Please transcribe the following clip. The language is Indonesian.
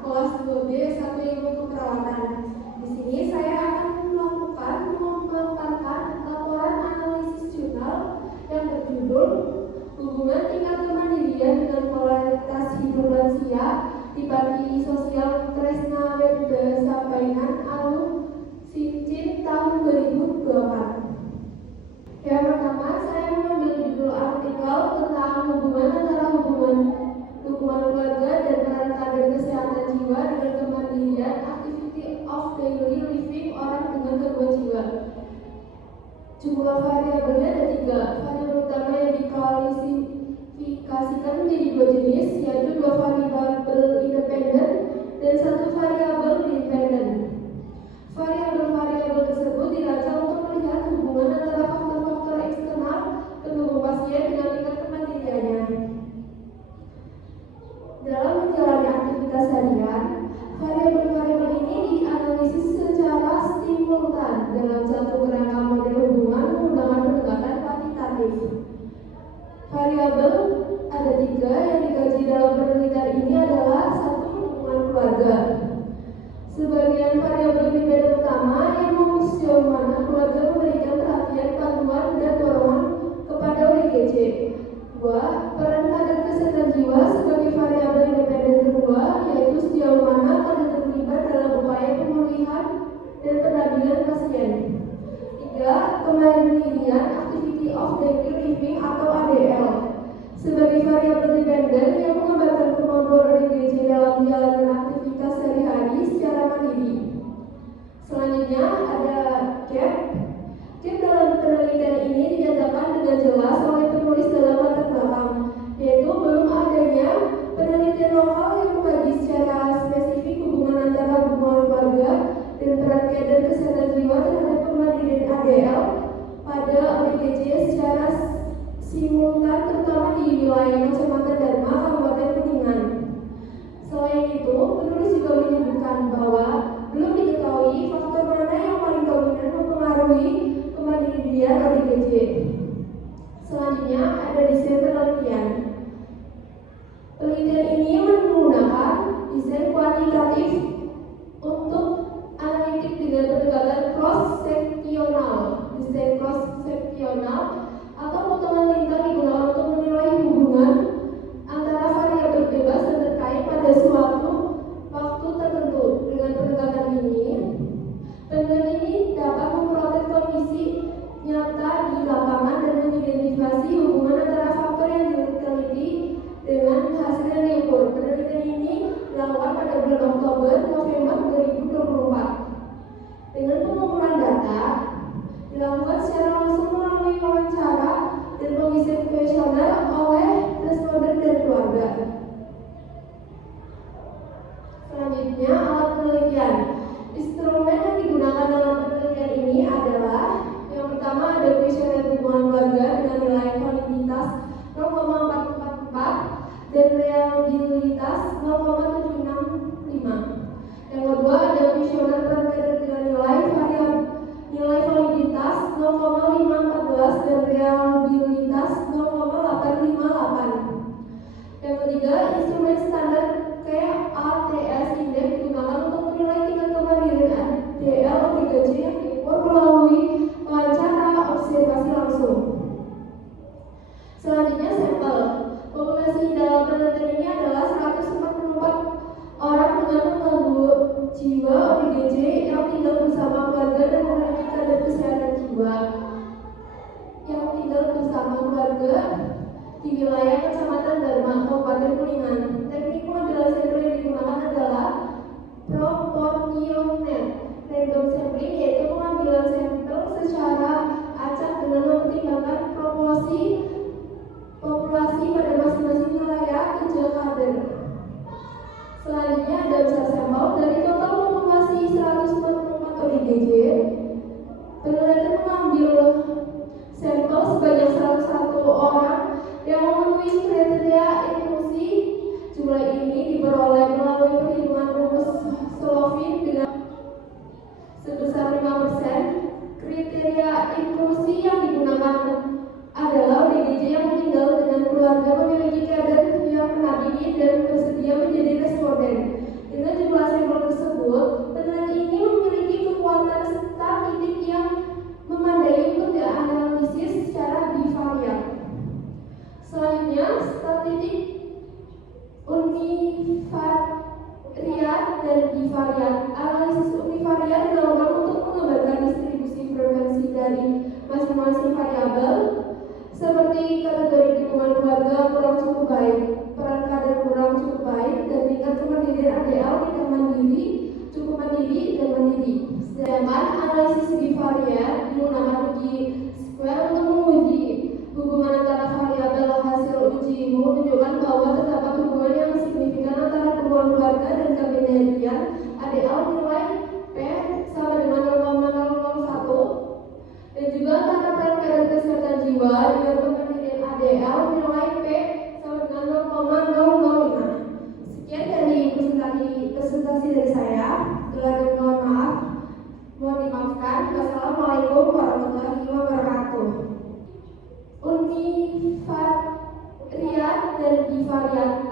kelas 2B S1 Ilmu Keperawatan. Di sini saya akan memaparkan laporan analisis jurnal yang berjudul Hubungan Tingkat Kemandirian dengan Kualitas Hidup Lansia di Bakti Sosial Kresna Werda Sampainan Alu Sincin tahun 2024. Yang pertama, saya mengambil judul artikel tentang hubungan antara dukungan keluarga dan peran kader kesehatan jiwa dengan kemandirian activity of daily living orang dengan gangguan jiwa. Jumlah variabelnya ada 3. Variabel utama yang dikualifikasikan menjadi 2 jenis, yaitu 2 variabel independen dan 1 variabel dependen. Variabel-variabel tersebut dirancang untuk melihat hubungan antara faktor-faktor eksternal pendukung pasien dengan tingkat kemandiriannya. Dalam menjalani aktivitas harian, variabel-variabel ini dianalisis secara simultan dalam satu kerangka model hubungan menggunakan pendekatan kuantitatif. Variabel ada 3 yang dikaji dalam penelitian ini adalah 1. Hubungan keluarga. Sebagian variabel independen utama yang mengukur sejauh mana keluarga memberikan perhatian, bantuan, dan dorongan kepada ODGJ. 2. Peran kader kesehatan jiwa sebagai variabel independen kedua, yaitu sejauh mana kader terlibat dalam upaya pemulihan dan pendampingan pasien. 3. Kemandirian activity of daily living atau ADL sebagai variabel dependen yang menggambarkan kemampuan ODGJ dalam menjalankan aktivitas sehari-hari secara mandiri. Selanjutnya ada gap. Gap dalam penelitian ini dinyatakan dengan jelas oleh penulis dalam latar belakang, yaitu belum adanya penelitian lokal yang mengkaji secara spesifik hubungan antara hubungan keluarga dan peran kader kesehatan jiwa terhadap kemandirian ADL pada ODGJ secara simultan, terutama di wilayah Kecamatan Dharma, Kabupaten Kuningan. Selain itu, penulis juga menyebutkan bahwa belum diketahui faktor mana yang paling dominan mempengaruhi kemandirian ODGJ. Selanjutnya ada desain penelitian. Penelitian ini menggunakan desain kuantitatif untuk analitik dengan pendekatan cross-seksional. Desain cross-seksional atau potongan lintang digunakan untuk menilai hubungan antara variabel bebas dan terkait pada suatu waktu tertentu. Dengan pendekatan ini, penelitian ini dapat memperoleh kondisi nyata di lapangan dan mengidentifikasi hubungan antara faktor yang diteliti dengan hasil yang diukur. Penelitian ini dilakukan pada bulan Oktober-November 2024. Dengan pengumpulan data dilakukan secara langsung melalui wawancara dan pengisian kuesioner oleh responden dan keluarga. Selanjutnya, alat penelitian. Instrumen yang digunakan dalam penelitian ini adalah yang pertama ada kuesioner hubungan keluarga dengan nilai validitas 0,444 dan reliabilitas 0,765. Yang kedua ada kuesioner peran kader dengan nilai validitas 0,514 dan reliabilitas 0,858. Yang ketiga, instrumen standar KATS Index digunakan untuk menilai tingkat kemandirian ADL ODGJ yang diukur melalui wawancara observasi langsung. Selanjutnya sampel. Populasi dalam penelitian ini adalah 144 orang dengan gangguan jiwa ODGJ yang tinggal bersama keluarga dan memiliki kader kesehatan jiwa yang tinggal bersama keluarga di wilayah Kecamatan Dharma, Kabupaten Kuningan. Teknik pengambilan sampel yang digunakan adalah proportionate random sampling, yaitu pengambilan sampel secara acak dengan mempertimbangkan populasi pada masing-masing wilayah kerja kader. Selanjutnya ada besar sampel. Dari total populasi 144 ODGJ, penelitian mengambil sampel sebanyak 101 orang yang memenuhi kriteria inklusi. Jumlah ini diperoleh melalui perhitungan rumus Slovin dengan sebesar 5%. Kriteria inklusi yang digunakan adalah ODGJ Sedangkan analisis bivariat menggunakan uji square untuk menguji hubungan antara variabel hasil uji menunjukkan bahwa terdapat hubungan yang signifikan antara hubungan keluarga dan kebinarian ADL nilai P sama dengan 0,001 dan juga antara peran kesehatan jiwa dengan kebinarian ADL nilai P sama dengan 0,005. Sekian dari presentasi dari saya. Mohon dimaafkan. Wassalamualaikum warahmatullahi wabarakatuh. Univariat dan bivariat.